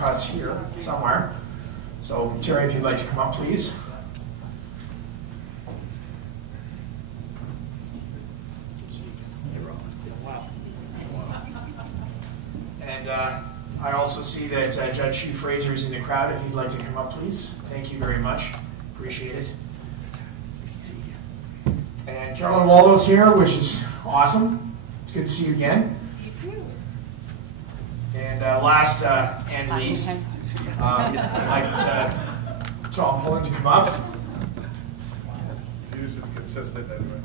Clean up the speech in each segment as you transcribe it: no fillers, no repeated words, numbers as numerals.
Marcotte's here somewhere. So Terry, if you'd like to come up, please. And I also see that Judge Hugh Fraser is in the crowd. If you'd like to come up, please. Thank you very much. Appreciate it. And Carolyn Waldo's here, which is awesome. It's good to see you again. You too. And last and least, I'd like Tom Pullen to come up. News is consistent anyway.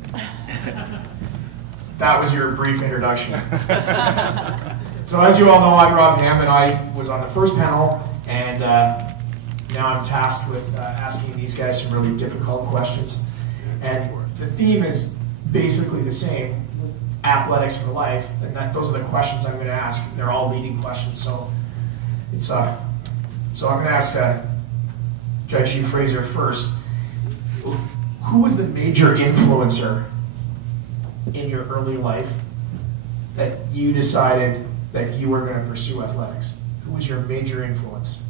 That was your brief introduction. So as you all know, I'm Rob Ham, and I was on the first panel, and now I'm tasked with asking these guys some really difficult questions. And the theme is basically the same, athletics for life, and those are the questions I'm going to ask. They're all leading questions, so it's so I'm going to ask Judge Hugh Fraser first. Who was the major influencer in your early life that you decided that you were going to pursue athletics? Who was your major influence?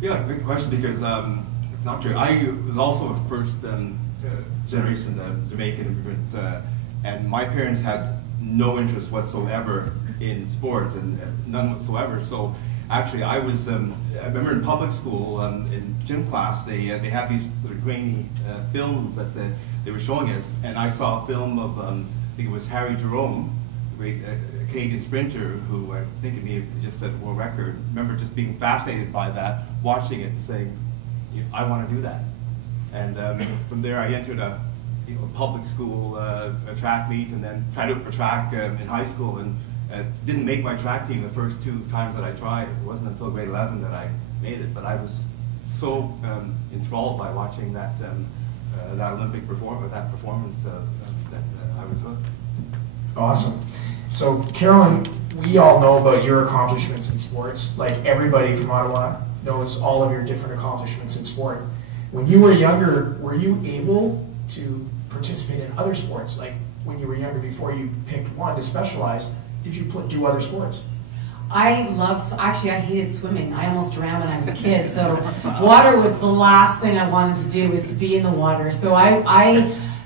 Yeah, great question, because not true. I was also a first generation Jamaican immigrant, and my parents had no interest whatsoever in sports, and none whatsoever. So actually, I was. I remember in public school, in gym class, they had these sort of grainy films that they were showing us, and I saw a film of I think it was Harry Jerome, a great Canadian sprinter, who I think it may have just set a world record. I remember just being fascinated by that, watching it, and saying, "I want to do that." And from there, I entered a public school a track meet, and then tried out for track in high school, and didn't make my track team the first 2 times that I tried. It wasn't until grade 11 that I made it, but I was so enthralled by watching that Olympic performance, that I was hooked. Awesome. So Carolyn, we all know about your accomplishments in sports. Like everybody from Ottawa knows all of your different accomplishments in sport. When you were younger, were you able to participate in other sports? Like when you were younger, before you picked one to specialize, did you do other sports? Actually I hated swimming. I almost drowned when I was a kid, so water was the last thing I wanted to do, was to be in the water. So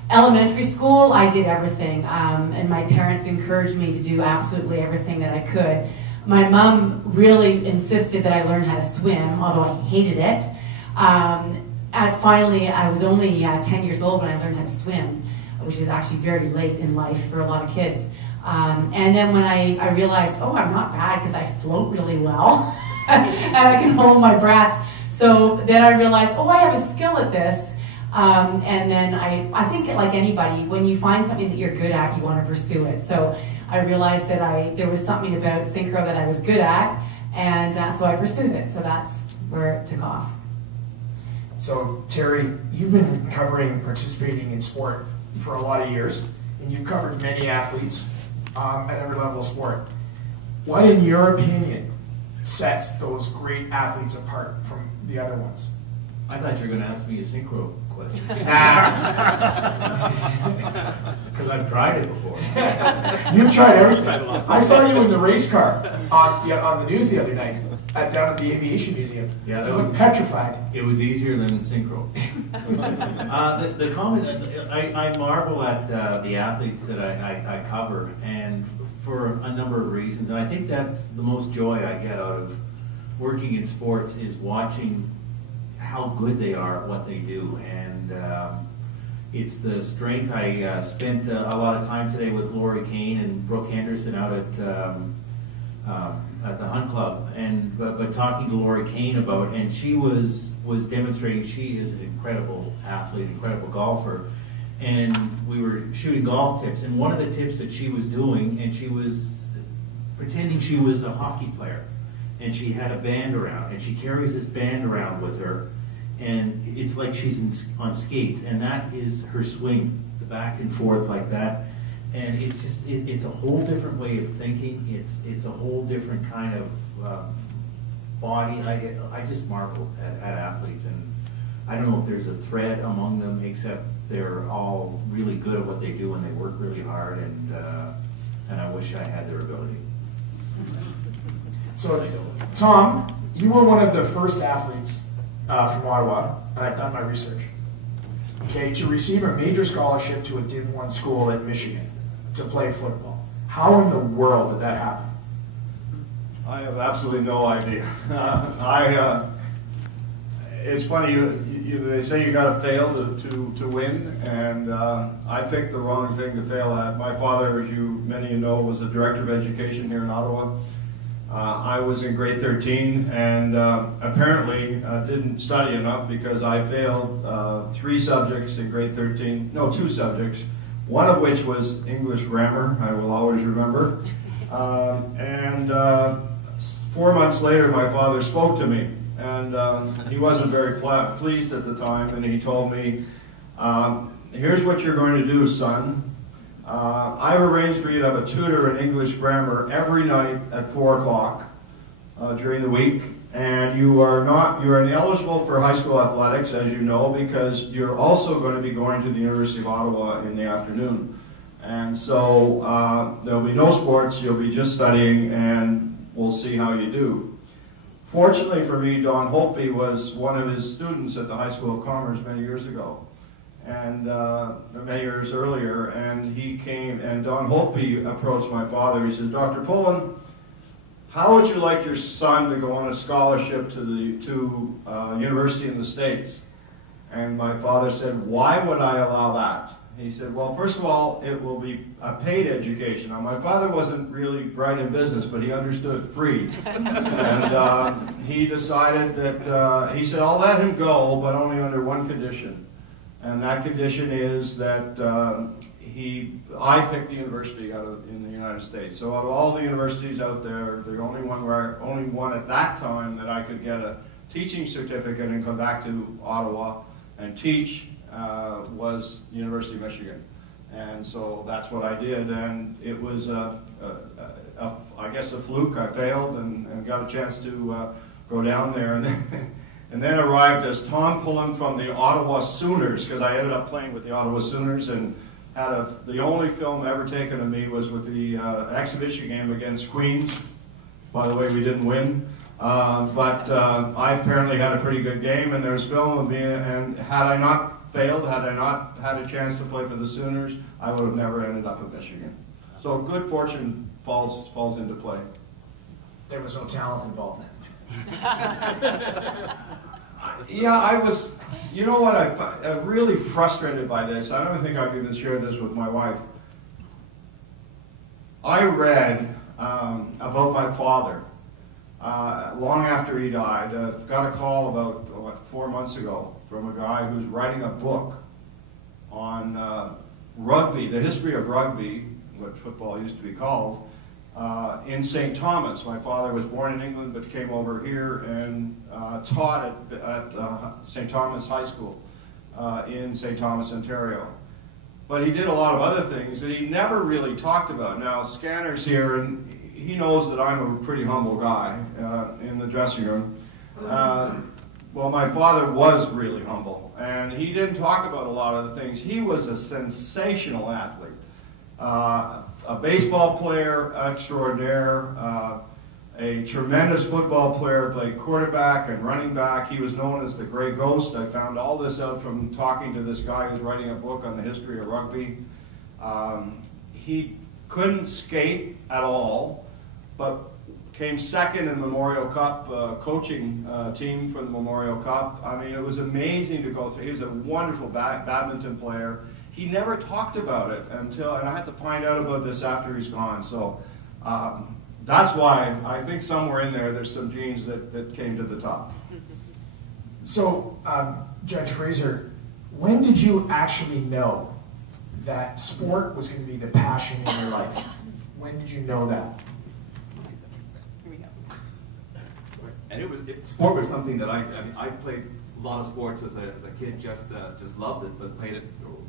elementary school, I did everything, and my parents encouraged me to do absolutely everything that I could. My mom really insisted that I learn how to swim, although I hated it. Finally, I was only 10 years old when I learned how to swim, which is actually very late in life for a lot of kids. And then when I realized, oh, I'm not bad because I float really well, and I can hold my breath. So then I realized, oh, I have a skill at this. And then I think, like anybody, when you find something that you're good at, you want to pursue it. So I realized that there was something about synchro that I was good at, and so I pursued it. So that's where it took off. So Terry, you've been covering participating in sport for a lot of years, and you've covered many athletes at every level of sport. What, in your opinion, sets those great athletes apart from the other ones? I thought you were going to ask me a synchro question. Because I've tried it before. You've tried everything. I saw you in the race car on the news the other night down at the Aviation Museum. Yeah, that you was looked petrified. It was easier than synchro. The comment, I marvel at the athletes that I cover, and for a number of reasons. And I think that's the most joy I get out of working in sports, is watching how good they are at what they do. And it's the strength. I spent a lot of time today with Lori Kane and Brooke Henderson out at the Hunt Club, and but talking to Lori Kane about, and she was demonstrating she is an incredible athlete, incredible golfer, and we were shooting golf tips, and one of the tips that she was doing, and she was pretending she was a hockey player, and she had a band around, and she carries this band around with her, and it's like she's on skates, and that is her swing, the back and forth like that. And it's just, it's a whole different way of thinking. It's a whole different kind of body. I just marvel at athletes, and I don't know if there's a thread among them, except they're all really good at what they do, and they work really hard, and I wish I had their ability. So, Tom, You were one of the first athletes from Ottawa, and I've done my research, okay, to receive a major scholarship to a Div 1 school in Michigan to play football. How in the world did that happen? I have absolutely no idea. It's funny, they say you got to fail to win, and I picked the wrong thing to fail at. My father, as many of you know, was the director of education here in Ottawa. I was in grade 13 and apparently didn't study enough because I failed 3 subjects in grade 13, no, 2 subjects, one of which was English grammar, I will always remember. 4 months later, my father spoke to me, and he wasn't very pleased at the time, and he told me, here's what you're going to do, son. I've arranged for you to have a tutor in English grammar every night at 4 o'clock during the week, and you're ineligible for high school athletics, as you know, because you're also going to be going to the University of Ottawa in the afternoon. And so there'll be no sports, you'll be just studying, and we'll see how you do. Fortunately for me, Don Holtby was one of his students at the High School of Commerce many years ago, and many years earlier, and he came, and Don Holtby approached my father. He says, Dr. Pullen, how would you like your son to go on a scholarship to university in the States? And my father said, why would I allow that? He said, well, first of all, it will be a paid education. Now, my father wasn't really bright in business, but he understood free. And he decided that, he said, I'll let him go, but only under one condition. And that condition is that I picked the university in the United States. So out of all the universities out there, the only one at that time that I could get a teaching certificate and come back to Ottawa and teach was University of Michigan. And so that's what I did, and it was, I guess, a fluke. I failed and got a chance to go down there, and then arrived as Tom Pullen from the Ottawa Sooners, because I ended up playing with the Ottawa Sooners, and the only film ever taken of me was with the exhibition game against Queens. By the way, we didn't win. But I apparently had a pretty good game, and there was film of me, and had I not failed, had I not had a chance to play for the Sooners, I would have never ended up at Michigan. So good fortune falls into play. There was no talent involved then. Yeah, I was, you know what, I'm really frustrated by this. I don't think I've even shared this with my wife. I read about my father long after he died. Got a call about, 4 months ago from a guy who's writing a book on rugby, the history of rugby, what football used to be called, in St. Thomas. My father was born in England but came over here and taught at St. Thomas High School in St. Thomas, Ontario. But he did a lot of other things that he never really talked about. Now, Scanner's here, and he knows that I'm a pretty humble guy in the dressing room. Well, my father was really humble, and he didn't talk about a lot of the things. He was a sensational athlete. A baseball player extraordinaire, a tremendous football player, played quarterback and running back. He was known as the Grey Ghost. I found all this out from talking to this guy who's writing a book on the history of rugby. He couldn't skate at all, but came second in the Memorial Cup coaching team for the Memorial Cup. I mean, it was amazing to go through. He was a wonderful badminton player. He never talked about it and I had to find out about this after he's gone. So that's why I think somewhere in there's some genes that came to the top. So, Judge Fraser, when did you actually know that sport was going to be the passion in your life? When did you know that? And sport was something that I played a lot of sports as a kid, just loved it, but played it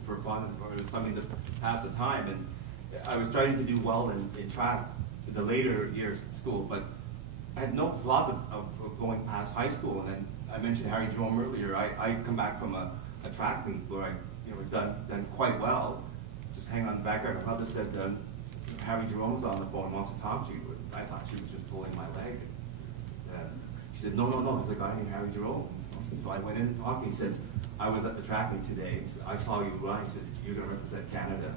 for fun, or it was something to pass the time. And I was trying to do well in track in the later years at school, but I had no thought of going past high school. And then I mentioned Harry Jerome earlier. I come back from a track meet where I done quite well. Just hang on the background. My mother said Harry Jerome's on the phone, wants to talk to you. I thought she was just pulling my leg. She said, no, there's a guy named Harry Jerome. So I went in and talked to him. He says, I was at the track meet today. He said, I saw you run. He said, you're going to represent Canada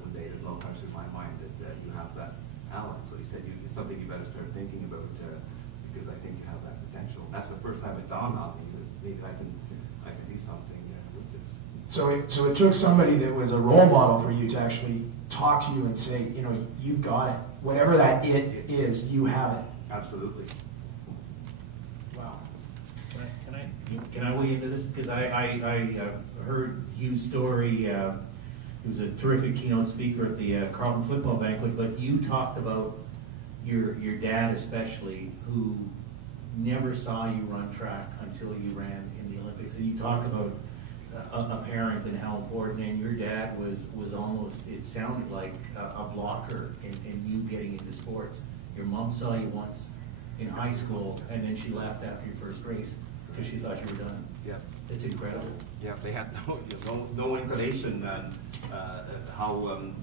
one day. There's no question in my mind that you have that talent. So he said, it's something you better start thinking about because I think you have that potential. That's the first time it dawned on me that maybe I can do something with this. So it took somebody that was a role model for you to actually talk to you and say, you know, you've got it. Whatever that it is, you have it. Absolutely. Wow. Can I weigh into this? Because I heard Hugh's story. He was a terrific keynote speaker at the Carolyn football banquet, but you talked about your dad especially, who never saw you run track until you ran in the Olympics. And you talk about a parent and how important, and your dad was almost, it sounded like a blocker in you getting into sports. Your mom saw you once in high school, and then she left after your first race because she thought you were done. Yeah. It's incredible. Yeah, they had no inclination on how, and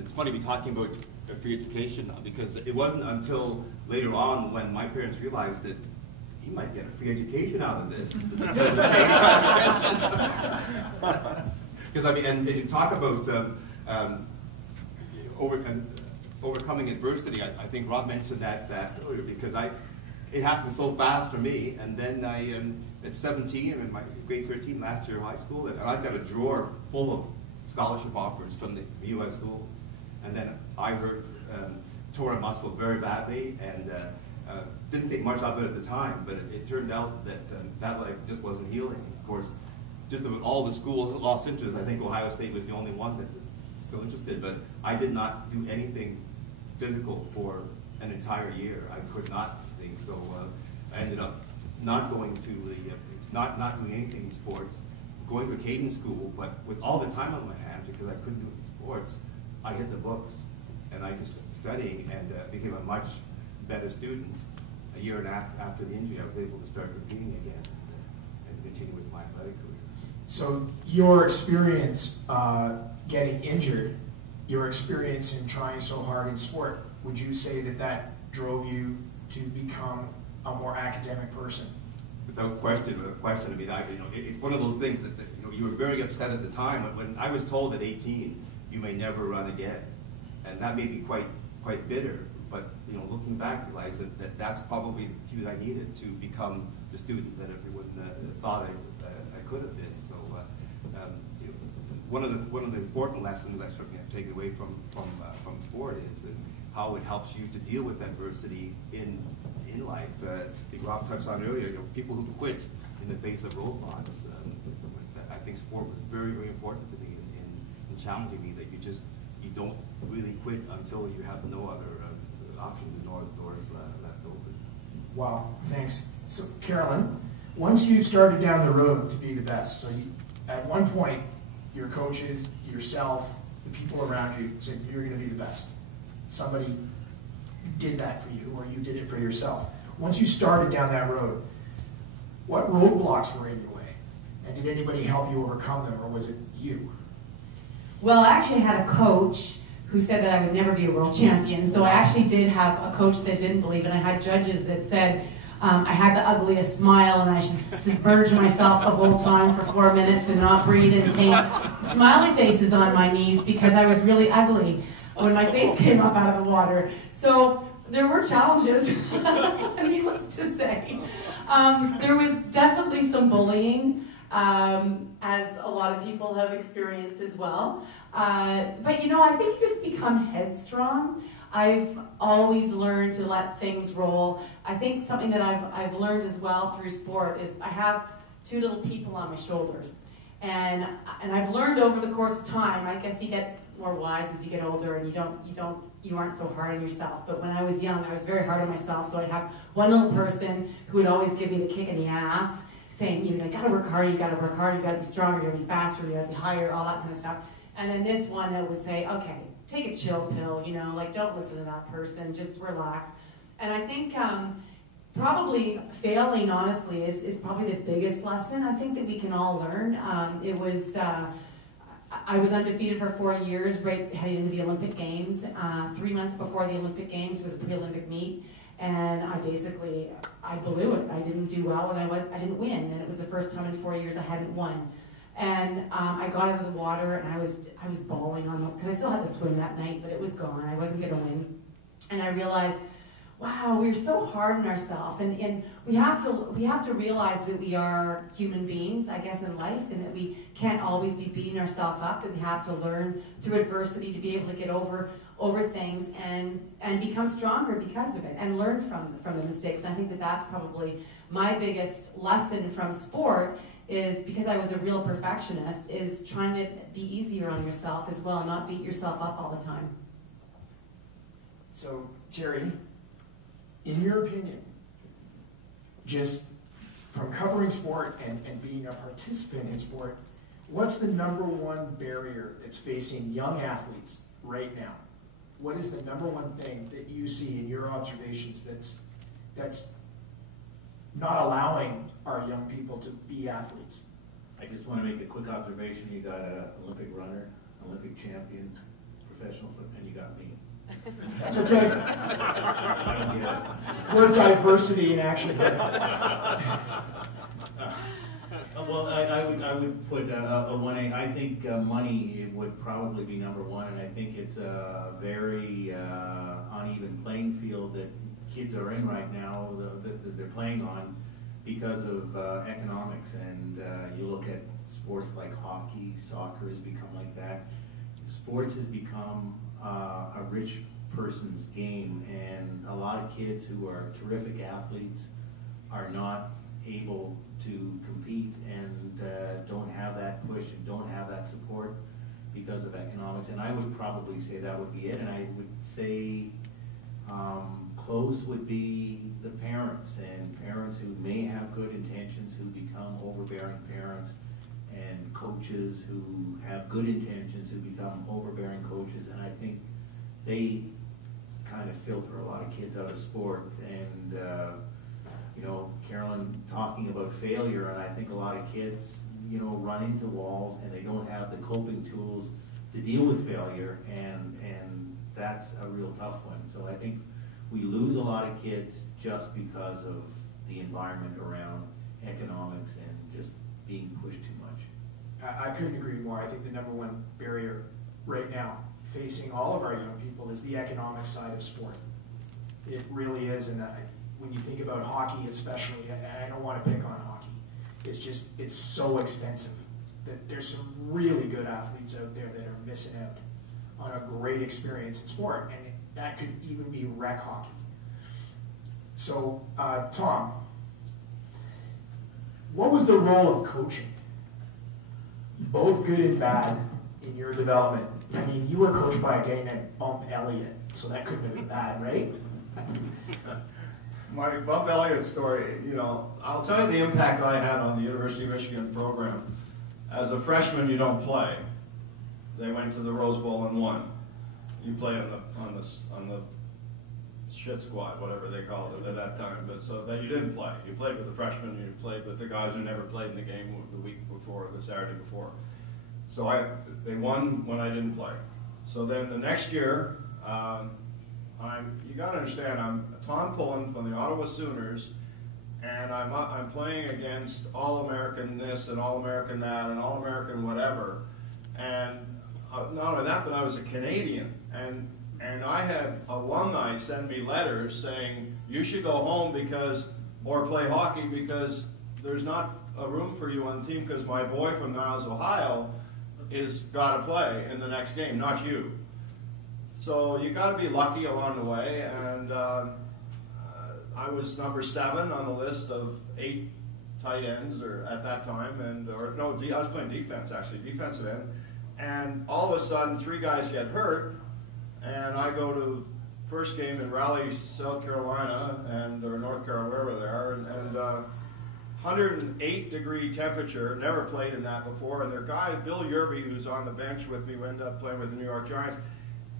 it's funny to be talking about free education because it wasn't until later on when my parents realized that he might get a free education out of this. Because I mean, and you talk about overcoming adversity. I think Rob mentioned that earlier because it happened so fast for me, and then at 17, I'm in my grade 13 last year of high school, and I've got a drawer full of scholarship offers from the U.S. schools. And then I tore a muscle very badly, and didn't think much of it at the time, but it turned out that that leg just wasn't healing. Of course, just about all the schools lost interest. I think Ohio State was the only one that's still interested, but I did not do anything physical for an entire year. I could not think, so I ended up not going to not doing anything in sports, going to Caden school, but with all the time on my hands because I couldn't do sports, I hit the books, and I just studying and became a much better student. A year and a half after the injury, I was able to start competing again and continue with my athletic career. So your experience getting injured, your experience in trying so hard in sport, would you say that drove you to become a more academic person? Without question, I mean, it's one of those things that you were very upset at the time. When I was told at 18, you may never run again, and that made me quite bitter. But looking back, I realized that's probably the cue I needed to become the student that everyone thought I could have been. So one of the important lessons I certainly have taken away from sport is how it helps you to deal with adversity in life. Rob touched on earlier, people who quit in the face of roadblocks. I think sport was very, very important to me in challenging me that you don't really quit until you have no other options and doors left open. Wow, thanks. So Carolyn, once you started down the road to be the best, so at one point your coaches, yourself, the people around you said you're going to be the best. Somebody did that for you, or you did it for yourself. Once you started down that road, what roadblocks were in your way? And did anybody help you overcome them, or was it you? Well, I actually had a coach who said that I would never be a world champion. So I actually did have a coach that didn't believe it. I had judges that said I had the ugliest smile and I should submerge myself the whole time for 4 minutes and not breathe and paint smiley faces on my knees because I was really ugly when my face came up out of the water. So there were challenges, needless to say. There was definitely some bullying, as a lot of people have experienced as well. But I think just become headstrong. I've always learned to let things roll. I think something that I've learned as well through sport is I have two little people on my shoulders. And I've learned over the course of time, I guess you get more wise as you get older and you aren't so hard on yourself. But when I was young, I was very hard on myself. So I'd have one little person who would always give me the kick in the ass, saying, you gotta work harder, you gotta work harder, you gotta be stronger, you gotta be faster, you gotta be higher, all that kind of stuff. And then this one that would say, okay, take a chill pill, don't listen to that person, just relax. And I think probably failing, honestly, is probably the biggest lesson I think that we can all learn. I was undefeated for 4 years, right heading into the Olympic Games. 3 months before the Olympic Games was a pre-Olympic meet. And I I blew it. I didn't do well, and I didn't win, and it was the first time in 4 years I hadn't won. And I got out of the water, and I was bawling on because I still had to swim that night, but it was gone. I wasn't going to win, and I realized, wow, we're so hard on ourselves, and we have to realize that we are human beings, I guess, in life, and that we can't always be beating ourselves up. That we have to learn through adversity to be able to get over things and become stronger because of it, and learn from the mistakes. And I think that that's probably my biggest lesson from sport, is because I was a real perfectionist, is trying to be easier on yourself as well, not beat yourself up all the time. So, Terry, in your opinion, just from covering sport and being a participant in sport, what's the #1 barrier that's facing young athletes right now? What is the #1 thing that you see in your observations that's not allowing our young people to be athletes? I just want to make a quick observation. You got an Olympic runner, Olympic champion, professional foot, and you got me. That's okay. We're diversity in action. Well, I would put a 1A. I think money would probably be #1, and I think it's a very uneven playing field that kids are in right now, that they're playing on because of economics. And you look at sports like hockey, soccer has become like that. Sports has become a rich person's game, and a lot of kids who are terrific athletes are not able to compete and don't have that push and don't have that support because of economics. And I would probably say that would be it. And I would say close would be the parents, and parents who may have good intentions who become overbearing parents, and coaches who have good intentions who become overbearing coaches. And I think they kind of filter a lot of kids out of sport. And you know, Carolyn talking about failure, and I think a lot of kids, you know, run into walls and they don't have the coping tools to deal with failure, and that's a real tough one. So I think we lose a lot of kids just because of the environment around economics and just being pushed too much. I couldn't agree more. I think the #1 barrier right now facing all of our young people is the economic side of sport. It really is, and when you think about hockey especially, I don't want to pick on hockey, it's so expensive that there's some really good athletes out there that are missing out on a great experience in sport, and that could even be rec hockey. So, Tom, what was the role of coaching, both good and bad, in your development? I mean, you were coached by a guy named Bump Elliott, so that couldn't have been bad, right? My Bump Elliott story, you know, I'll tell you the impact I had on the University of Michigan program. As a freshman, you don't play. They went to the Rose Bowl and won. You play on the shit squad, whatever they called it at that time. But so then you didn't play. You played with the freshmen. You played with the guys who never played in the game the week before, the Saturday before. So they won when I didn't play. So then the next year, you got to understand, I'm Tom Pullen from the Ottawa Sooners, and I'm playing against All-American this and All-American that and All-American whatever. And not only that, but I was a Canadian, and I had alumni send me letters saying, you should go home or play hockey because there's not a room for you on the team because my boy from Niles, Ohio is got to play in the next game, not you. So you got to be lucky along the way, and I was number 7 on the list of 8 tight ends at that time, I was playing defense actually, defensive end, and all of a sudden 3 guys get hurt, and I go to first game in Raleigh, South Carolina, or North Carolina, wherever they are, and 108-degree temperature, never played in that before, and their guy, Bill Yerby, who's on the bench with me, who ended up playing with the New York Giants,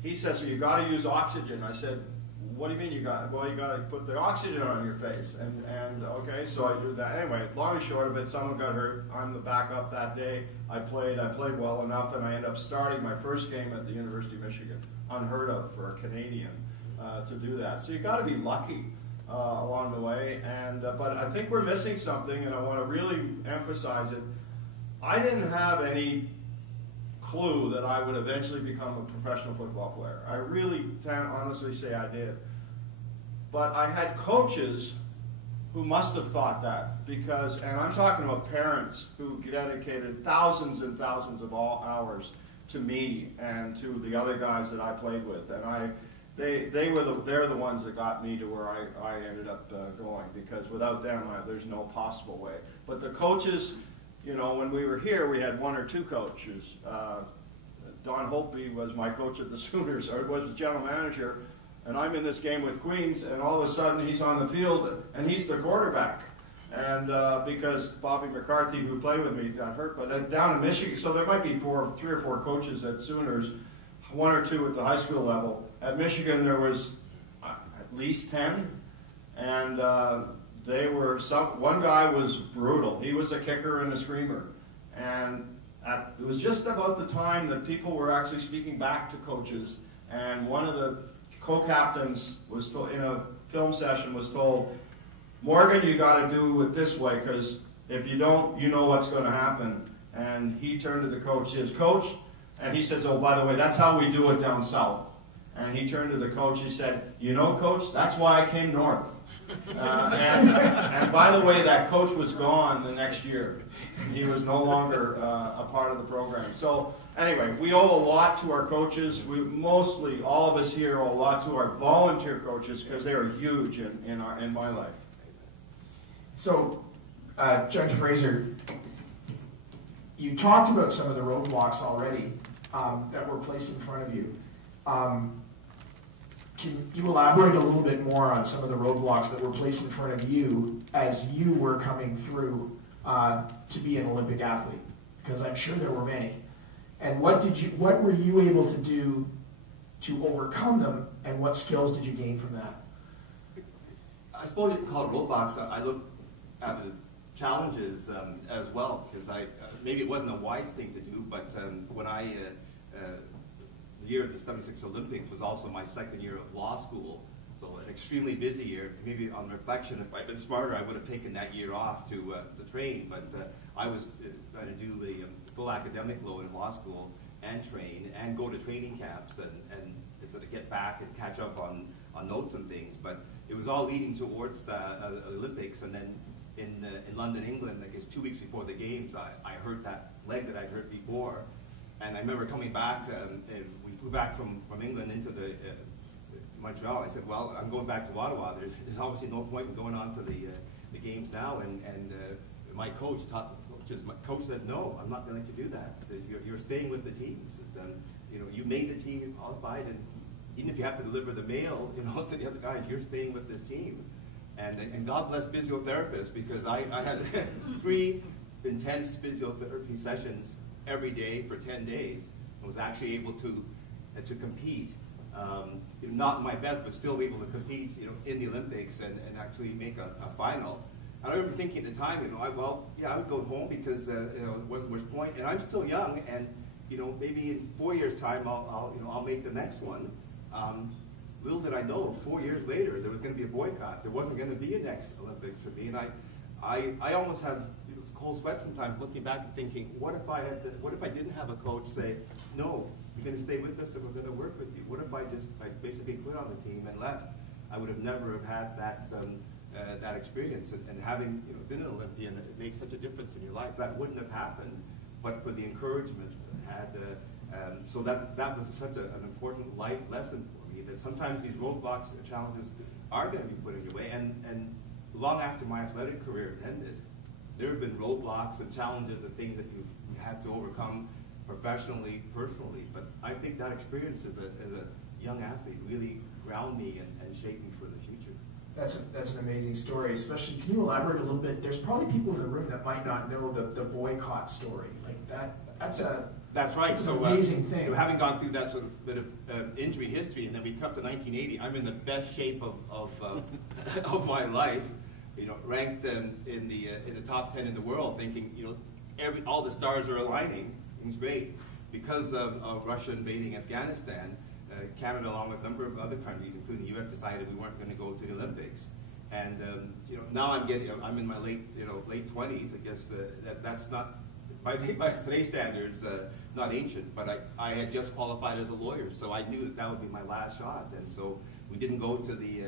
he says, so you got to use oxygen. I said, what do you mean you got it? Well, you got to put the oxygen on your face. And okay, so I did that. Anyway, long and short of it, someone got hurt. I'm the backup that day. I played well enough, and I ended up starting my first game at the University of Michigan. Unheard of for a Canadian to do that. So you got to be lucky. along the way. And but I think we're missing something, and I want to really emphasize it. I didn't have any clue that I would eventually become a professional football player. I really can honestly say I did. But I had coaches who must have thought that, because, and I'm talking about parents who dedicated thousands and thousands of hours to me and to the other guys that I played with, and they're the ones that got me to where I ended up going, because without them there's no possible way. But the coaches, you know, when we were here, we had one or two coaches. Don Holtby was my coach at the Sooners, or was the general manager, and I'm in this game with Queens, and all of a sudden he's on the field, and he's the quarterback. And because Bobby McCarthy, who played with me, got hurt, but down in Michigan, so there might be 3 or 4 coaches at Sooners, 1 or 2 at the high school level. At Michigan, there was at least 10, and they were one guy was brutal. He was a kicker and a screamer, and it was just about the time that people were actually speaking back to coaches, and one of the co-captains was told, in a film session, was told, "Morgan, you got to do it this way, because if you don't, you know what's going to happen." And he turned to the coach, his coach, and he says, "Oh, by the way, that's how we do it down south." And he turned to the coach, he said, "You know, coach, that's why I came north." And by the way, that coach was gone the next year. He was no longer a part of the program. So anyway, we owe a lot to our coaches. We mostly, all of us here, owe a lot to our volunteer coaches, because they are huge in my life. So, Judge Fraser, you talked about some of the roadblocks already that were placed in front of you. Can you elaborate a little bit more on some of the roadblocks that were placed in front of you as you were coming through to be an Olympic athlete? Because I'm sure there were many. And what were you able to do to overcome them, and what skills did you gain from that? I suppose you could call it roadblocks. I look at the challenges as well, because maybe it wasn't a wise thing to do, but when the year of the 76 Olympics was also my second year of law school, so an extremely busy year. Maybe on reflection, if I'd been smarter, I would have taken that year off to train, but I was trying to do the full academic load in law school and train and go to training camps and sort of get back and catch up on notes and things. But it was all leading towards the Olympics, and then in London, England, I guess 2 weeks before the games, I hurt that leg that I'd hurt before. And I remember coming back, and we flew back from England into Montreal. I said, "Well, I'm going back to Ottawa. There's obviously no point in going on to the games now." And my coach said, "No, I'm not going to let you do that." He said, "You're staying with the team." He said, "You made the team, you qualified, and even if you have to deliver the mail, to the other guys, you're staying with this team." And God bless physiotherapists, because I had 3 intense physiotherapy sessions every day for 10 days, and was actually able to compete. Not my best, but still able to compete, in the Olympics and actually make a final. And I remember thinking at the time, I would go home, because it wasn't much point, and I'm still young, and maybe in 4 years' time I'll make the next one. Little did I know, 4 years later there was going to be a boycott. There wasn't going to be a next Olympics for me, and I almost have cold sweats sometimes looking back and thinking, what if I didn't have a coach say, "No, you're going to stay with us and we're going to work with you"? What if I basically quit on the team and left? I would have never have had that experience, and having been an Olympian, it makes such a difference in your life. That wouldn't have happened, but for the encouragement it had. So that was such an important life lesson for me, that sometimes these roadblocks and challenges are going to be put in your way. And long after my athletic career ended, there have been roadblocks and challenges and things that you've had to overcome professionally, personally. But I think that experience as a young athlete really ground me and shaped me for the future. That's an amazing story. Especially, can you elaborate a little bit? There's probably people in the room that might not know the boycott story. Like that's right. It's an amazing thing. Having gone through that sort of bit of injury history, and then we come to 1980, I'm in the best shape of my life. Ranked in the top 10 in the world, thinking all the stars are aligning. Things great. Because of Russia invading Afghanistan, Canada, along with a number of other countries, including the U.S., decided we weren't going to go to the Olympics. And now I'm in my late 20s. I guess that's not by today's standards not ancient. But I had just qualified as a lawyer, so I knew that would be my last shot. And so we didn't go to the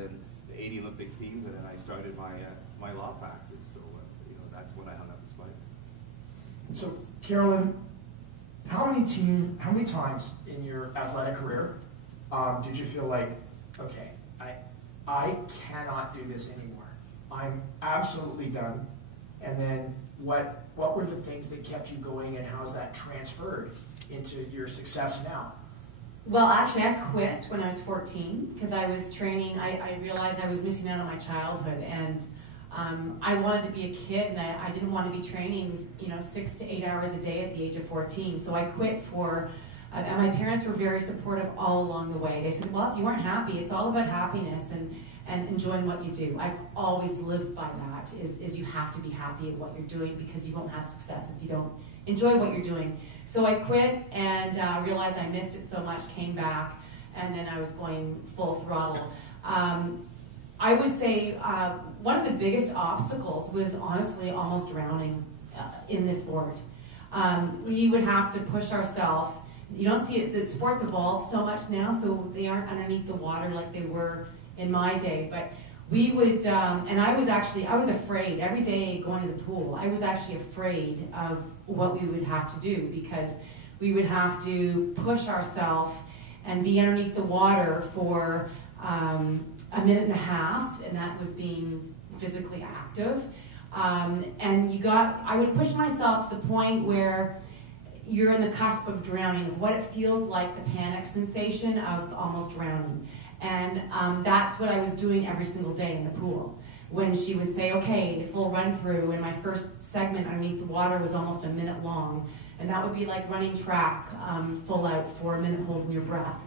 80 Olympic team, and then I started my law practice. So that's when I hung up the spikes. And so, Carolyn, how many times in your athletic career did you feel like, okay, I cannot do this anymore. I'm absolutely done. And then what were the things that kept you going, and how's that transferred into your success now? Well, actually, I quit when I was 14 because I was training. I realized I was missing out on my childhood, and I wanted to be a kid, and I didn't want to be training 6 to 8 hours a day at the age of 14. So I quit and my parents were very supportive all along the way. They said, well, if you weren't happy, it's all about happiness and enjoying what you do. I've always lived by that, is you have to be happy at what you're doing, because you won't have success if you don't enjoy what you're doing. So I quit and realized I missed it so much, came back, and then I was going full throttle. I would say one of the biggest obstacles was honestly almost drowning in this sport. We would have to push ourselves. You don't see it, that sports evolve so much now, so they aren't underneath the water like they were in my day. But we would, and I was afraid every day going to the pool. I was actually afraid of what we would have to do, because we would have to push ourselves and be underneath the water for a minute and a half, and that was being physically active. And I would push myself to the point where you're in the cusp of drowning, of what it feels like, the panic sensation of almost drowning. And that's what I was doing every single day in the pool. When she would say, okay, full run through, and my first segment underneath the water was almost a minute long. And that would be like running track full out for a minute holding your breath.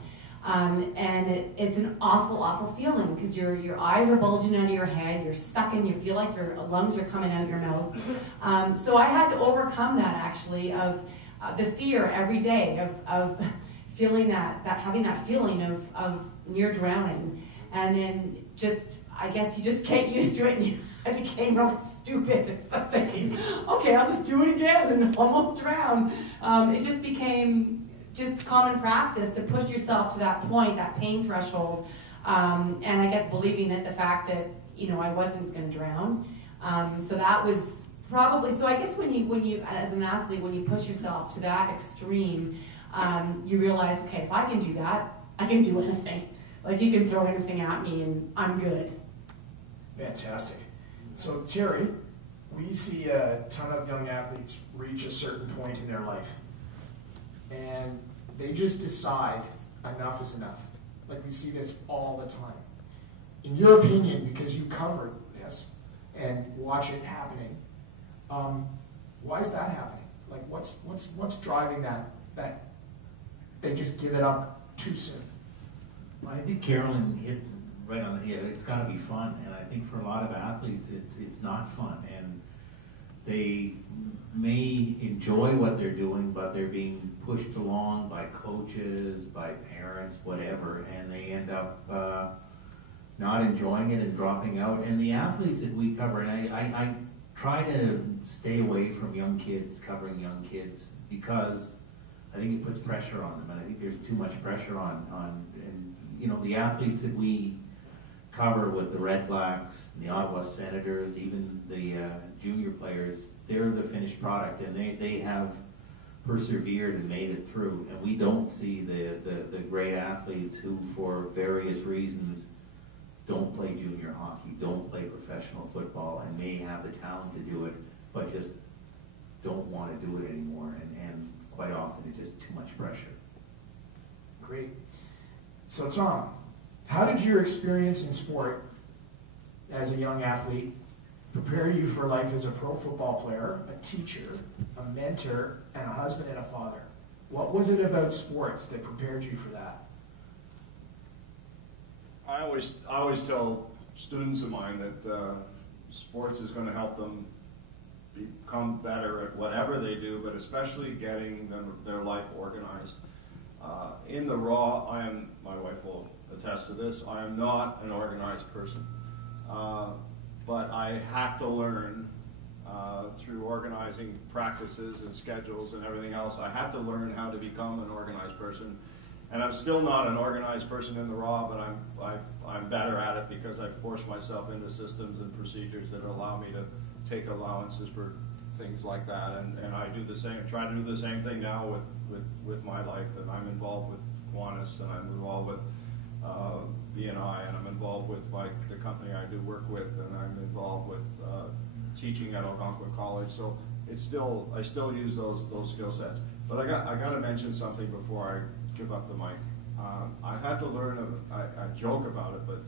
And it's an awful, awful feeling, because your eyes are bulging out of your head, you're sucking, you feel like your lungs are coming out your mouth. So I had to overcome that, actually, of the fear every day of feeling having that feeling of near drowning. And then I guess you just get used to it, and I became really stupid, thinking, okay, I'll just do it again and almost drown. It just became just common practice to push yourself to that point, that pain threshold, and I guess believing that the fact that I wasn't going to drown. So that was probably, so I guess when you as an athlete, when you push yourself to that extreme, you realize, okay, if I can do that, I can do anything. Like, you can throw anything at me and I'm good. Fantastic. So Terry, we see a ton of young athletes reach a certain point in their life, and they just decide enough is enough. Like, we see this all the time. In your opinion, because you covered this and watch it happening, why is that happening? Like, what's driving that they just give it up too soon? Well, I think Carolyn hit right on the head. It's got to be fun, and I think for a lot of athletes, it's not fun, and they may enjoy what they're doing, but they're being pushed along by coaches, by parents, whatever, and they end up not enjoying it and dropping out. And the athletes that we cover, and I try to stay away from young kids, covering young kids, because I think it puts pressure on them, and I think there's too much pressure on the athletes that we cover with the Red Blacks, the Ottawa Senators, even the junior players. They're the finished product, and they have persevered and made it through. And we don't see the great athletes who, for various reasons, don't play junior hockey, don't play professional football, and may have the talent to do it, but just don't want to do it anymore. And quite often it's just too much pressure. Great. So Tom, how did your experience in sport as a young athlete prepare you for life as a pro football player, a teacher, a mentor, and a husband and a father? What was it about sports that prepared you for that? I always tell students of mine that sports is going to help them become better at whatever they do, but especially getting their life organized. In the raw, my wife will attest to this, I am not an organized person. but I had to learn through organizing practices and schedules and everything else. I had to learn how to become an organized person. And I'm still not an organized person in the raw, but I'm better at it because I've forced myself into systems and procedures that allow me to take allowances for things like that. And I do the same, try to do the same thing now with my life. And I'm involved with Kiwanis, and I'm involved with BNI, and I'm involved with the company I do work with, and I'm involved with teaching at Algonquin College. So I still use those skill sets. But I got to mention something before I give up the mic. I had to learn. I joke about it, but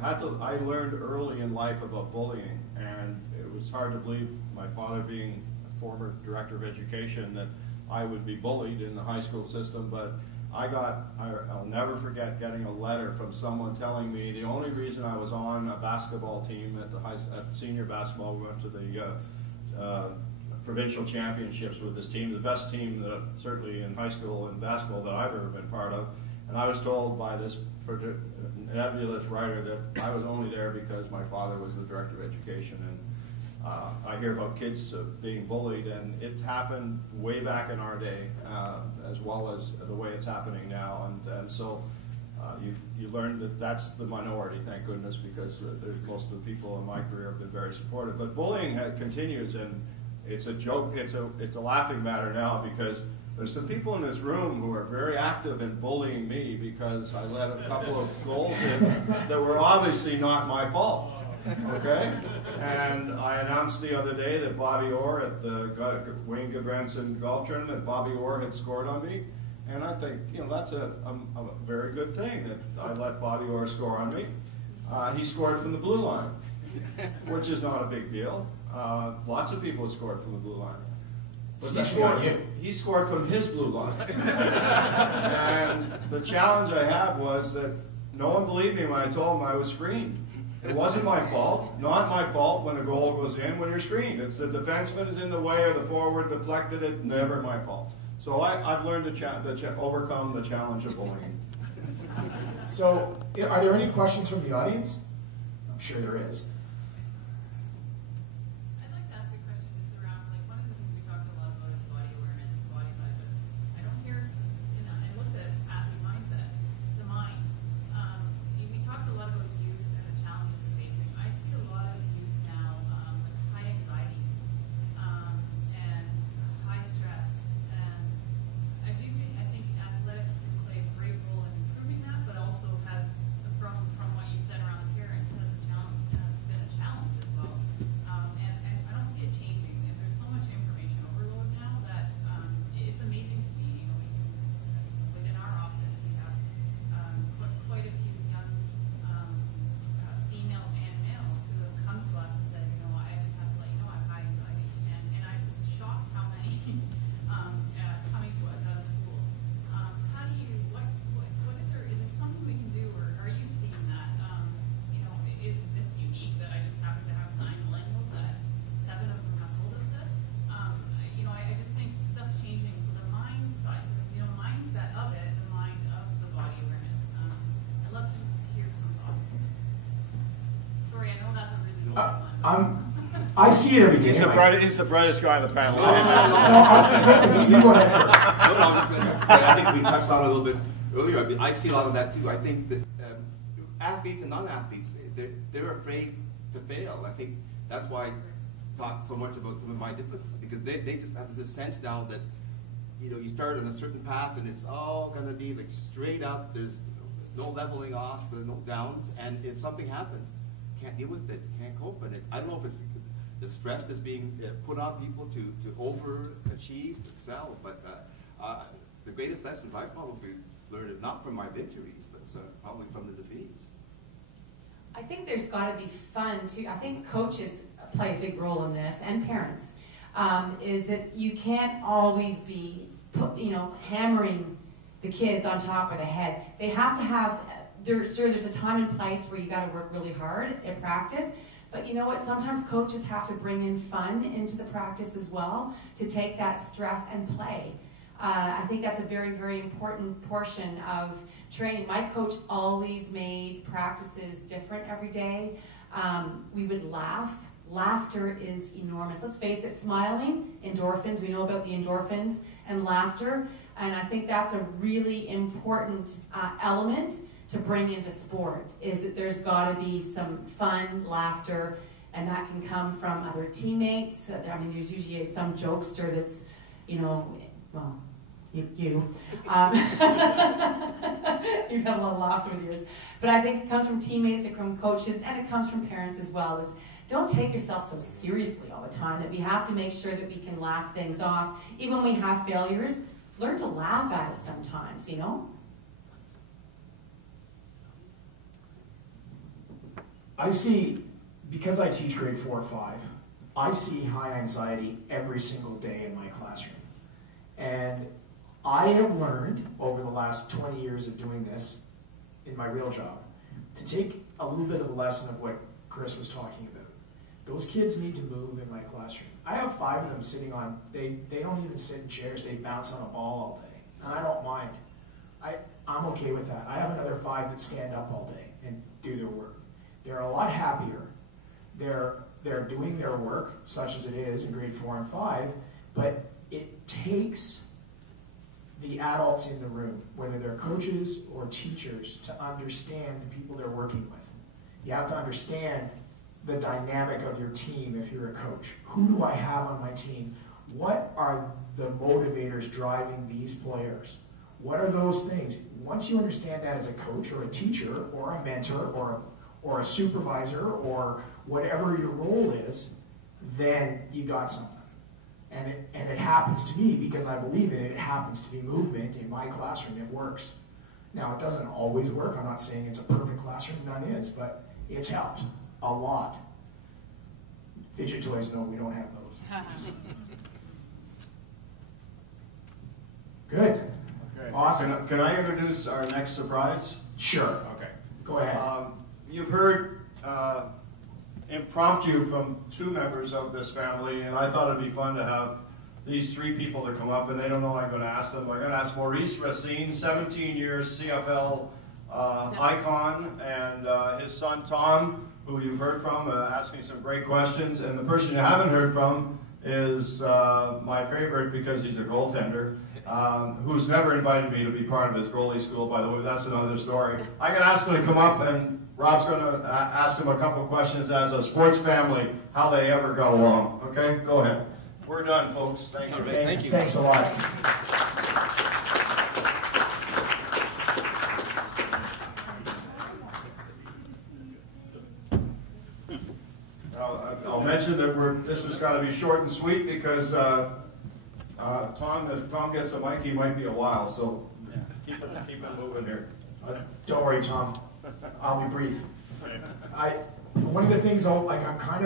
I learned early in life about bullying, and it was hard to believe, my father being a former director of education, that I would be bullied in the high school system. But I'll never forget getting a letter from someone telling me the only reason I was on a basketball team at the senior basketball, we went to the provincial championships with this team, the best team that certainly in high school and basketball that I've ever been part of. And I was told by this nebulous writer that I was only there because my father was the director of education. And I hear about kids being bullied, and it happened way back in our day, as well as the way it's happening now. And so you learn that that's the minority, thank goodness, because most of the people in my career have been very supportive. But bullying continues, and it's a joke. It's a laughing matter now, because there's some people in this room who are very active in bullying me because I let a couple of goals in that were obviously not my fault. Okay? And I announced the other day that Bobby Orr at the Wayne Goodranson golf tournament, Bobby Orr had scored on me. And I think, that's a very good thing that I let Bobby Orr score on me. He scored from the blue line, which is not a big deal. Lots of people have scored from the blue line. But he scored from his blue line. And the challenge I had was that no one believed me when I told him I was screened. It wasn't my fault. Not my fault when a goal goes in when you're screened. It's the defenseman is in the way or the forward deflected it. Never my fault. So I've learned to overcome the challenge of bullying. So, are there any questions from the audience? I'm sure there is. I'd like to ask a question just around, one of the things we talked a lot about is body awareness and body size, but I don't hear, I looked at athlete mindset, the mind. We talked a lot about youth and the challenges they're facing. I see a lot of youth now with high anxiety and high stress, and I think athletics can play a great role in improving that, but also has, from what you said around the parents, has been a challenge as well. And I don't see it changing. And there's so much information overload now that it's amazing to me. Within our office, we have quite a few young female and males who have come to us and said, I just have to let you know I have high anxiety. And I was shocked how many coming to us out of school. How do you, is there something we can do, or are you seeing that? Is this unique that I just happen to have 9 millennials that 7 of them have told us this? I just think stuff's changing. So the mindset of it, the mind of the body awareness. I'd love to just hear some thoughts. Sorry, I know that's a really long one. I see it every day. He's the brightest guy on the panel. You go ahead first. No, I was just going to say, I think we touched on it a little bit earlier. I see a lot of that too. I think that athletes and non-athletes, they're afraid to fail. I think that's why I talk so much about some of my disciplines, because they just have this sense now that you start on a certain path and it's all going to be straight up. There's no leveling off, no downs, and if something happens, can't deal with it, can't cope with it. I don't know if it's the stress that's being put on people to overachieve, to excel, but the greatest lessons I've probably learned, not from my victories, but probably from the defeats. I think there's got to be fun too. I think coaches play a big role in this, and parents. Is that you can't always be, hammering the kids on top of the head. They have to have. There's a time and place where you got to work really hard at practice. But you know what? Sometimes coaches have to bring in fun into the practice as well to take that stress and play. I think that's a very, very important portion of training. My coach always made practices different every day. We would laugh. Laughter is enormous. Let's face it, smiling, endorphins, we know about the endorphins, and laughter. And I think that's a really important element to bring into sport, is that there's got to be some fun, laughter, and that can come from other teammates. I mean, there's usually some jokester that's, you know, well, you. You've had a lot of laughs over the years. But I think it comes from teammates, and from coaches, and it comes from parents as well. Is don't take yourself so seriously all the time, that we have to make sure that we can laugh things off. Even when we have failures, learn to laugh at it sometimes, you know? I see, because I teach grade 4 or 5, I see high anxiety every single day in my classroom. And I have learned over the last 20 years of doing this in my real job to take a little bit of a lesson of what Chris was talking about. Those kids need to move in my classroom. I have 5 of them sitting on, they don't even sit in chairs, they bounce on a ball all day. And I don't mind. I'm okay with that. I have another 5 that stand up all day and do their work. They're a lot happier. They're doing their work, such as it is in grade 4 and 5, but it takes the adults in the room, whether they're coaches or teachers, to understand the people they're working with. You have to understand the dynamic of your team if you're a coach. Who do I have on my team? What are the motivators driving these players? What are those things? Once you understand that as a coach or a teacher or a mentor or a supervisor or whatever your role is, then you got something. And it happens to me because I believe in it. It happens to be movement in my classroom. It works. Now, it doesn't always work. I'm not saying it's a perfect classroom. None is, but it's helped a lot. Fidget toys, no, we don't have those. Good. Okay. Awesome. Can I introduce our next surprise? Sure. Okay. Go ahead. You've heard impromptu from 2 members of this family, and I thought it'd be fun to have these 3 people to come up, and they don't know I'm going to ask them. I'm going to ask Maurice Racine, 17 years CFL icon, and his son Tom, who you've heard from, asking some great questions. And the person you haven't heard from is my favorite, because he's a goaltender, who's never invited me to be part of his goalie school, by the way. That's another story. I can ask them to come up, and Rob's going to ask them a couple of questions as a sports family, how they ever got along. Okay? Go ahead. We're done, folks. Thank you. All right, thank you. Thanks a lot. I'll mention that this has got to be short and sweet, because Tom, if Tom gets the mic, he might be a while, so keep it moving here. Don't worry, Tom. I'll be brief. One of the things, like, I'm kind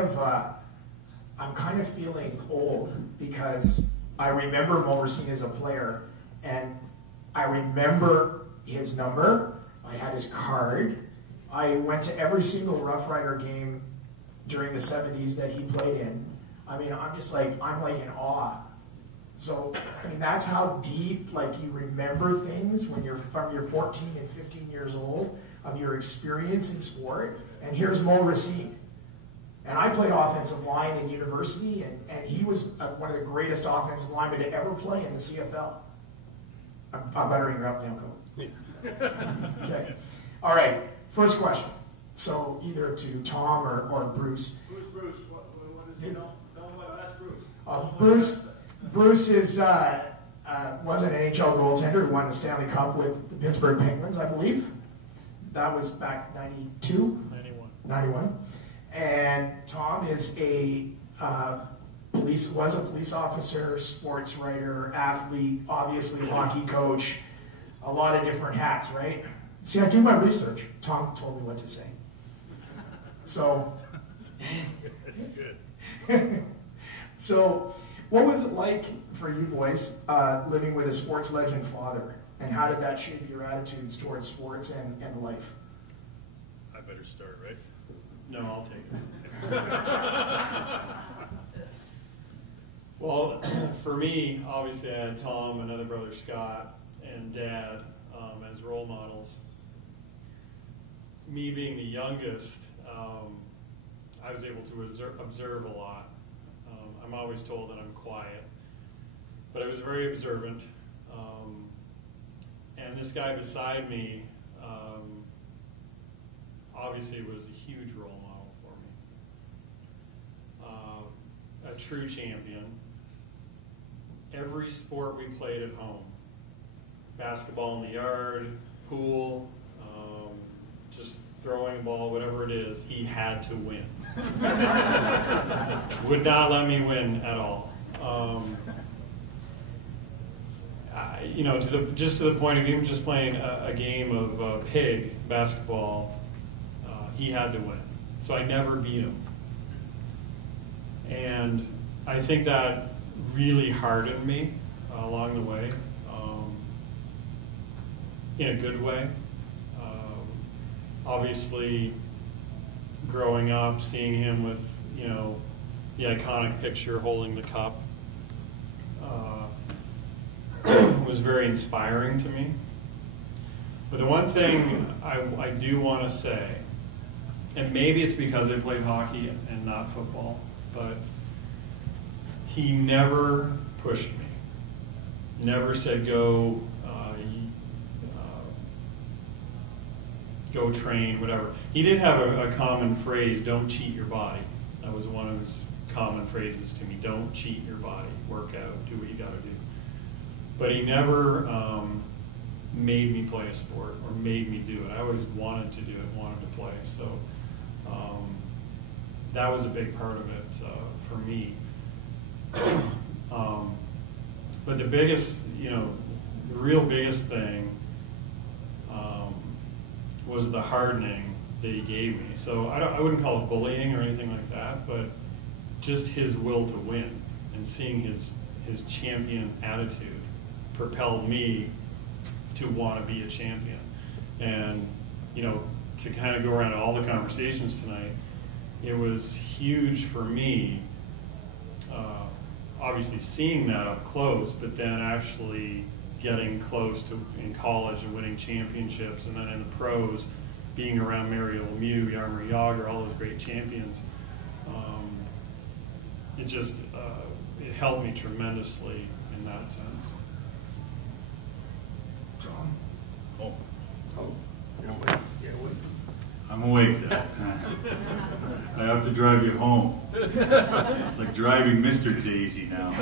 of feeling old, because I remember Mo Racine as a player, and I remember his number. I had his card. I went to every single Rough Rider game during the 70s that he played in. I mean, I'm like in awe. So, I mean, that's how deep, like, you remember things when you're 14 and 15 years old, of your experience in sport. And here's Mo Racine. And I played offensive line in university, and he was one of the greatest offensive linemen to ever play in the CFL. I'm buttering her up now, Coach. Okay. All right, first question. So either to Tom or Bruce. Who's Bruce? What is he? No, that's Bruce. Bruce was an NHL goaltender who won the Stanley Cup with the Pittsburgh Penguins, I believe. That was back 92? 91. And Tom is was a police officer, sports writer, athlete, obviously hockey coach, a lot of different hats, right? See, I do my research. Tom told me what to say. So, that's good. So, what was it like for you boys living with a sports legend father, and how did that shape your attitudes towards sports and life? I better start, right? No, I'll take it. Well, for me, obviously I had Tom, another brother Scott, and Dad as role models. Me being the youngest, I was able to observe a lot. I'm always told that I'm quiet, but I was very observant. And this guy beside me obviously was a huge role model for me. A true champion. Every sport we played at home, basketball in the yard, pool, just throwing a ball, whatever it is, he had to win. Would not let me win at all. You know, just to the point of even just playing a game of pig basketball, he had to win. So I never beat him. And I think that really hardened me along the way, in a good way. Obviously, growing up, seeing him with, you know, the iconic picture holding the cup was very inspiring to me. But the one thing I do want to say, and maybe it's because I played hockey and not football, but he never pushed me. Never said go train, whatever. He did have a common phrase, don't cheat your body. That was one of his common phrases to me, don't cheat your body, work out, do what you gotta do. But he never made me play a sport or made me do it. I always wanted to do it, wanted to play. So that was a big part of it for me. But the biggest, you know, the real biggest thing was the hardening that he gave me. So I wouldn't call it bullying or anything like that, but just his will to win and seeing his champion attitude propelled me to want to be a champion. And, you know, to kind of go around to all the conversations tonight, it was huge for me, obviously seeing that up close, but then actually getting close to in college and winning championships, and then in the pros, being around Mario Lemieux, Jaromir Jagr, all those great champions. It just, it helped me tremendously in that sense. Tom? Oh, You're awake. You're awake. I'm awake, Dad. I have to drive you home. It's like driving Mr. Daisy now.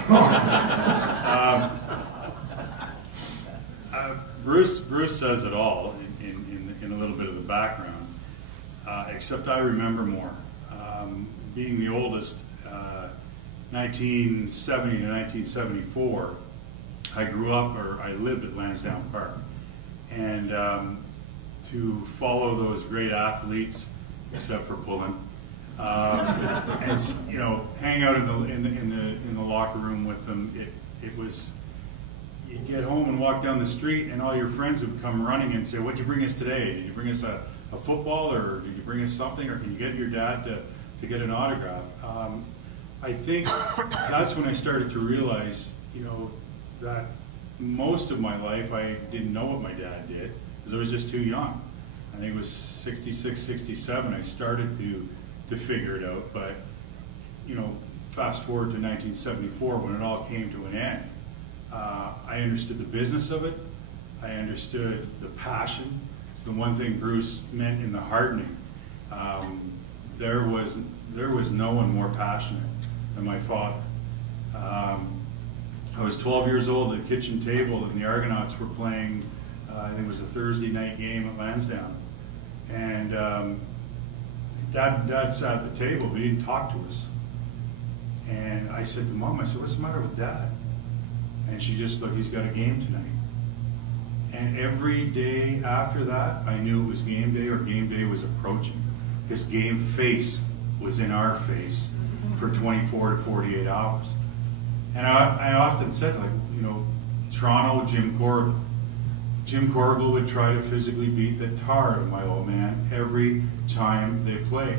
Bruce says it all in a little bit of the background, except I remember more. Being the oldest, 1970 to 1974, I grew up, or I lived at Lansdowne Park. And to follow those great athletes, except for Pullen, and you know, hang out in the locker room with them, it was. You'd get home and walk down the street, and all your friends would come running and say, "What'd you bring us today? Did you bring us a football, or did you bring us something, or can you get your dad to get an autograph?" I think that's when I started to realize, you know, that most of my life I didn't know what my dad did because I was just too young. I think it was 66, 67 I started to figure it out. But, you know, fast forward to 1974 when it all came to an end. I understood the business of it. I understood the passion. It's the one thing Bruce meant in the hardening. There was no one more passionate than my father. I was 12 years old at the kitchen table, and the Argonauts were playing, I think it was a Thursday night game at Lansdowne. And Dad sat at the table, but he didn't talk to us. And I said to Mom, I said, "What's the matter with Dad?" And she just looked, "He's got a game tonight." And every day after that, I knew it was game day, or game day was approaching, because game face was in our face for 24 to 48 hours. And I often said, like, you know, Toronto, Jim Corrigal. Jim Corrigal would try to physically beat the tar out of my old man every time they played.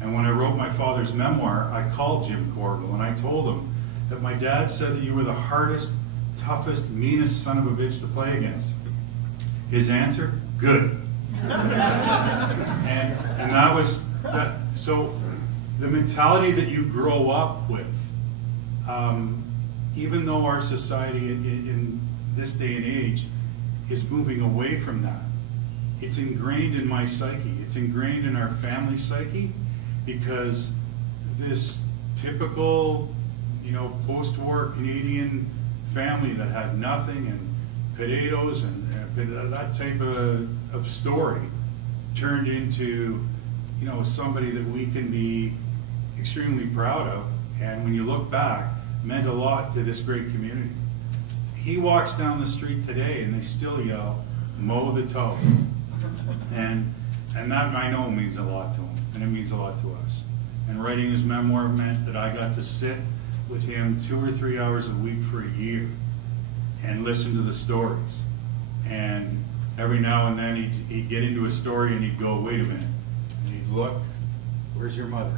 And when I wrote my father's memoir, I called Jim Corrigal and I told him that my dad said that you were the hardest, toughest, meanest son of a bitch to play against. His answer, good. and that was that. So the mentality that you grow up with, even though our society in this day and age is moving away from that, it's ingrained in my psyche. It's ingrained in our family psyche, because this typical, you know, post-war Canadian family that had nothing and potatoes and that type of story turned into, you know, somebody that we can be extremely proud of, and when you look back, meant a lot to this great community. He walks down the street today and they still yell, "Mow the toe." And that, I know, means a lot to him, and it means a lot to us. And writing his memoir meant that I got to sit with him 2 or 3 hours a week for a year and listen to the stories. And every now and then he'd get into a story and he'd go, "Wait a minute." And he'd look, "Where's your mother?"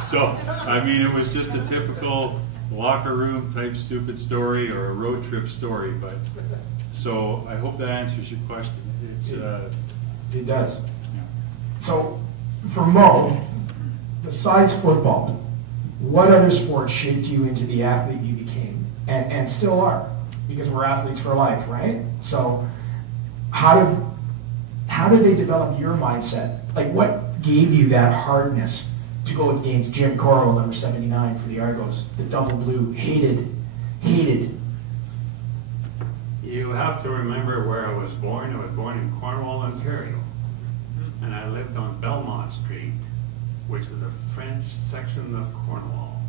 So, I mean, it was just a typical locker room type stupid story or a road trip story. But so I hope that answers your question. It's it does. Yeah. So for Mo, besides football, what other sport shaped you into the athlete you became and still are? Because we're athletes for life, right? So how did they develop your mindset? Like, what gave you that hardness to go against Jim Corrill, number 79 for the Argos, the double blue, hated. You have to remember where I was born. I was born in Cornwall, Ontario. And I lived on Belmont Street, which was a French section of Cornwall.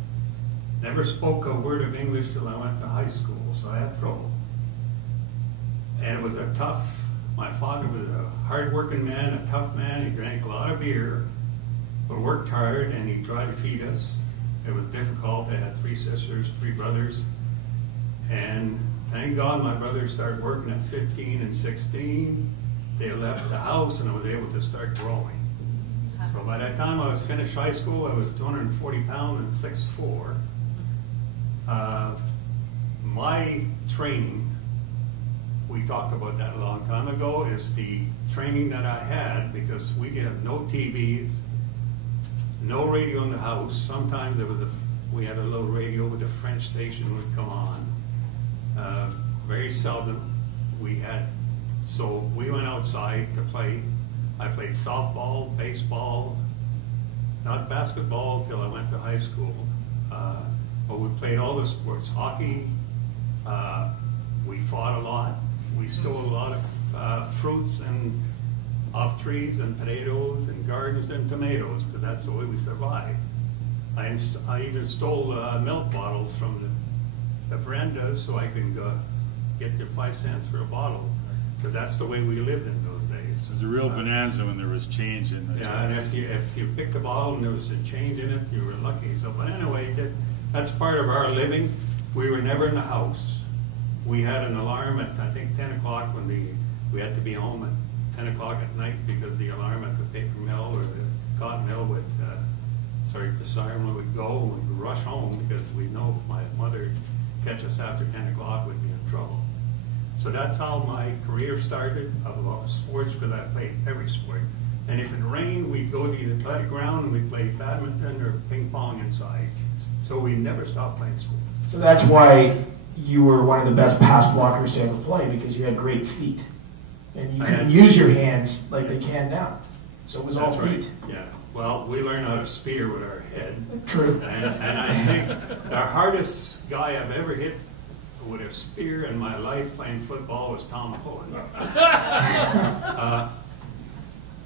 Never spoke a word of English till I went to high school, so I had trouble. And it was a tough, my father was a hard-working man, a tough man. He drank a lot of beer, but worked hard, and he tried to feed us. It was difficult. I had 3 sisters, 3 brothers. And thank God my brothers started working at 15 and 16. They left the house, and I was able to start growing. So by the time I was finished high school, I was 240 pounds and 6'4". My training, we talked about that a long time ago, is the training that I had, because we had no TVs, no radio in the house. Sometimes there was we had a little radio with a French station would come on. Very seldom we had, so we went outside to play. I played softball, baseball, not basketball till I went to high school. But we played all the sports, hockey. We fought a lot. We stole a lot of fruits and off trees and potatoes and gardens and tomatoes, because that's the way we survived. I even stole milk bottles from the verandas so I could get your 5 cents for a bottle, because that's the way we lived in those days. It was a real bonanza when there was change in the Yeah, and if you picked a bottle and there was a change in it, you were lucky. So, but anyway, that's part of our living. We were never in the house. We had an alarm at, I think, 10 o'clock when we had to be home at 10 o'clock at night, because the alarm at the paper mill or the cotton mill would start, the siren would go, and we'd rush home, because we know if my mother catch us after 10 o'clock, we'd be in trouble. So that's how my career started of a lot of sports, because I played every sport. And if it rained, we'd go to the athletic ground and we'd play badminton or ping pong inside. So we never stopped playing sports. So that's why you were one of the best pass blockers to ever play, because you had great feet. And you couldn't use your hands like they can now. So it was all feet. Right. Yeah. Well, we learned how to spear with our head. True. And I think the hardest guy I've ever hit with a spear in my life playing football was Tom Pullen.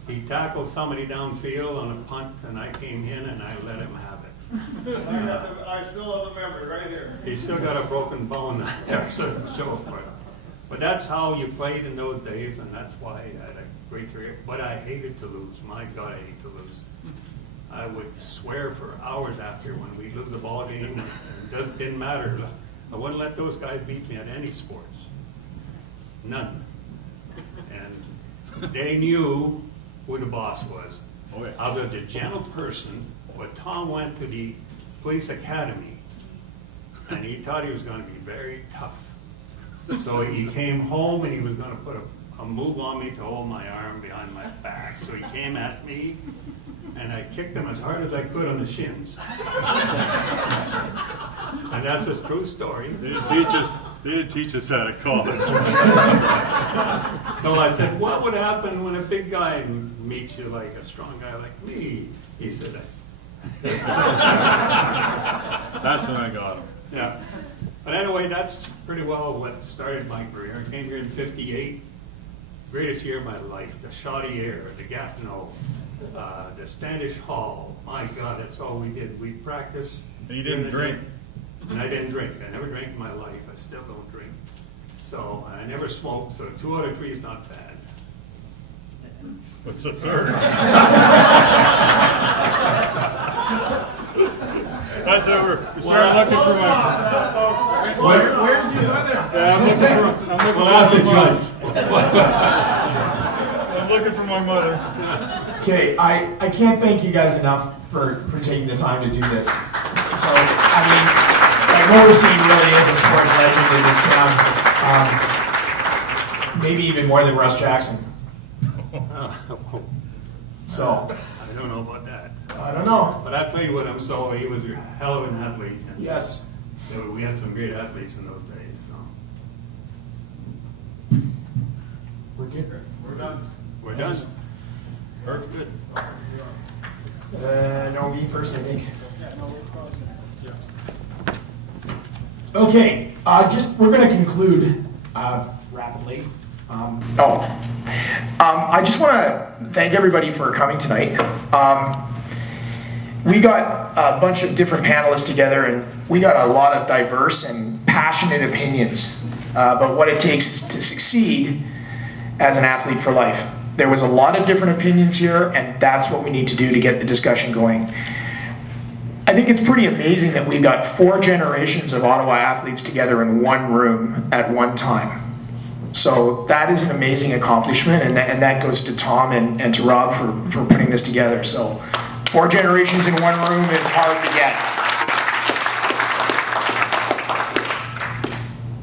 He tackled somebody downfield on a punt, and I came in and I let him have it. I still have the memory right here. He's still got a broken bone there, so it doesn't show for it. But that's how you played in those days, and that's why I had a great career. But I hated to lose. My God, I hate to lose. I would swear for hours after when we lose a ball game, and it didn't matter. I wouldn't let those guys beat me at any sports. None. And they knew who the boss was. Oh, yeah. I was a gentle person, but Tom went to the police academy, and he thought he was going to be very tough. So he came home and he was going to put a move on me to hold my arm behind my back. So he came at me, and I kicked him as hard as I could on the shins. And that's a true story. They didn't teach us that at college. So I said, what would happen when a big guy meets you like a strong guy like me? He said, That's when I got him. yeah. But anyway, that's pretty well what started my career. I came here in '58. Greatest year of my life. The shoddy air, the Gatineau, the Standish Hall. My God, that's all we did. We practiced. And you didn't drink. And I didn't drink. I never drank in my life. I still don't drink. So I never smoked. So 2 out of 3 is not bad. What's the third? That's over. We started looking for my. Where's your mother? I'm looking Well, that's a judge. I'm looking for my mother. Okay, I can't thank you guys enough for taking the time to do this. So, I mean, like Morrissey really is a sports legend in this town. Maybe even more than Russ Jackson. So, I don't know about that. I don't know. But I played with him, so he was a hell of an athlete. And Yes. we had some great athletes in those days. So We're good. We're done. we're done. That's good. No, me first, I think. Okay, we're going to conclude rapidly. I just want to thank everybody for coming tonight. We got a bunch of different panelists together, and we got a lot of diverse and passionate opinions about what it takes to succeed as an athlete for life. There was a lot of different opinions here, and that's what we need to do to get the discussion going. I think it's pretty amazing that we got 4 generations of Ottawa athletes together in one room at one time. So that is an amazing accomplishment, and that goes to Tom and to Rob for putting this together. So 4 generations in one room is hard to get.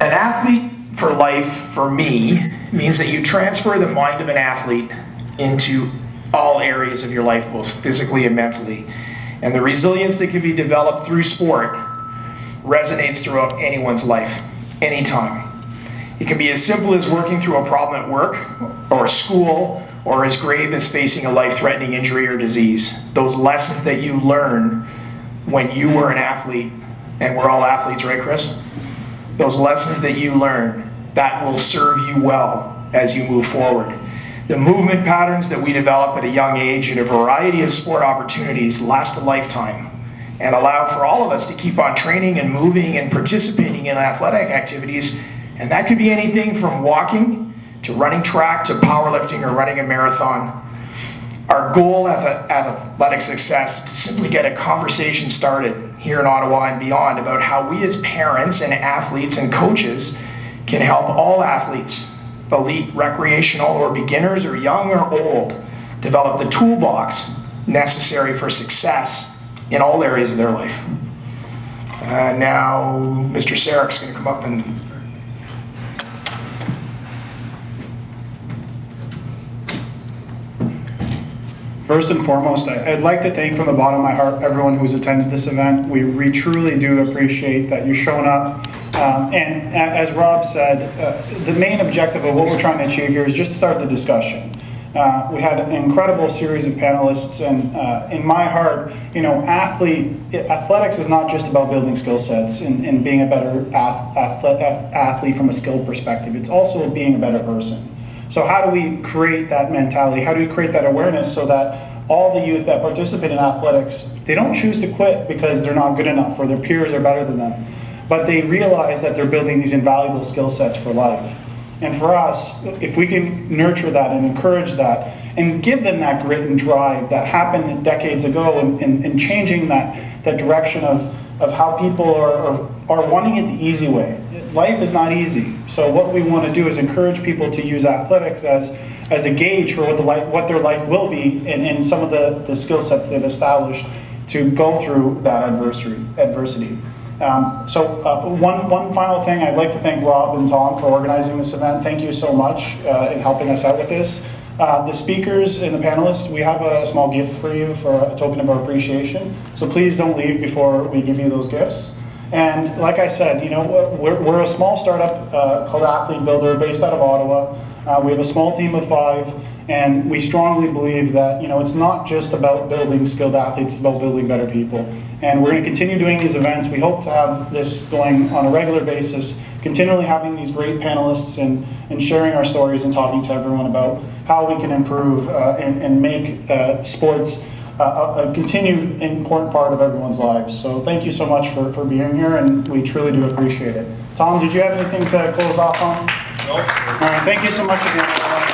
An athlete for life, for me, means that you transfer the mind of an athlete into all areas of your life, both physically and mentally. And the resilience that can be developed through sport resonates throughout anyone's life, anytime. It can be as simple as working through a problem at work or school, or as grave as facing a life-threatening injury or disease. Those lessons that you learn when you were an athlete, and we're all athletes, right, Chris? Those lessons that you learn, that will serve you well as you move forward. The movement patterns that we develop at a young age in a variety of sport opportunities last a lifetime and allow for all of us to keep on training and moving and participating in athletic activities. And that could be anything from walking to running track to powerlifting or running a marathon. Our goal at athletic success is to simply get a conversation started here in Ottawa and beyond about how we as parents and athletes and coaches can help all athletes, elite, recreational, or beginners, or young or old, develop the toolbox necessary for success in all areas of their life. Now, Mr. Sarek's going to come up and... First and foremost, I'd like to thank from the bottom of my heart everyone who's attended this event. We truly do appreciate that you've shown up. And as Rob said, the main objective of what we're trying to achieve here is just to start the discussion. We had an incredible series of panelists, and in my heart, you know, athletics is not just about building skill sets and being a better athlete from a skill perspective. It's also being a better person. So how do we create that mentality? How do we create that awareness so that all the youth that participate in athletics, they don't choose to quit because they're not good enough or their peers are better than them, but they realize that they're building these invaluable skill sets for life. And for us, if we can nurture that and encourage that and give them that grit and drive that happened decades ago and changing that direction of how people are wanting it the easy way. Life is not easy. So what we want to do is encourage people to use athletics as a gauge for what their life will be and some of the skill sets they've established to go through that adversity. One final thing, I'd like to thank Rob and Tom for organizing this event. Thank you so much in helping us out with this. The speakers and the panelists, we have a small gift for you for a token of our appreciation. So please don't leave before we give you those gifts. And like I said, you know, we're a small startup called Athlete Builder based out of Ottawa. We have a small team of 5, and we strongly believe that, you know, it's not just about building skilled athletes, it's about building better people. And we're going to continue doing these events. We hope to have this going on a regular basis, continually having these great panelists and sharing our stories and talking to everyone about how we can improve and make sports a continued important part of everyone's lives. So thank you so much for being here, and we truly do appreciate it. Tom, did you have anything to close off on? Nope. All right, thank you so much again, everyone.